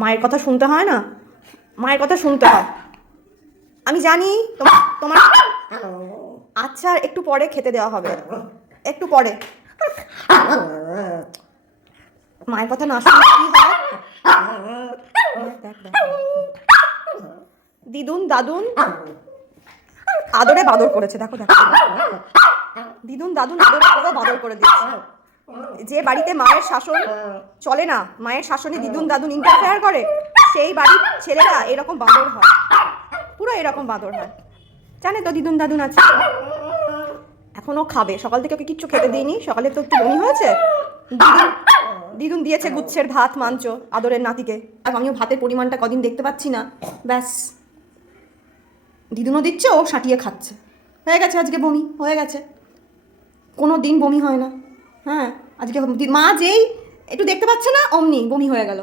মায়ের কথা শুনতে হয় না, মায়ের কথা শুনতে হয়। আমি জানি তোমার আচ্ছা একটু পরে খেতে দেওয়া হবে, একটু পরে। মায়ের কথা না শুনলে কি হয়? দিদুন দাদুন আদরে বাদর করেছে, দেখো দেখো, দিদুন দাদুন আদরে পুরো বাদর করে দিচ্ছে। যে বাড়িতে মায়ের শাসন চলে না, মায়ের শাসনে দিদুন দাদুন ইন্টারফেয়ার করে, সেই বাড়ির ছেলেরা এরকম বাঁদর হয়, পুরো এরকম বাঁদর হয়। জানে তো দিদুন দাদুন আছে। এখনো খাবে, সকাল থেকে ওকে কিচ্ছু খেতে দিইনি, সকালে তো একটু বমি হয়েছে। দিদুন দিয়েছে গুচ্ছের ভাত মাঞ্চ আদরের নাতিকে, আর আমিও ভাতের পরিমাণটা কদিন দেখতে পাচ্ছি না, ব্যাস দিদুনও দিচ্ছে, ও সাঁটিয়ে খাচ্ছে। হয়ে গেছে আজকে বমি, হয়ে গেছে। কোনো দিন বমি হয় না, হ্যাঁ আজকে মা যেই একটু দেখতে পাচ্ছে না অমনি বমি হয়ে গেল।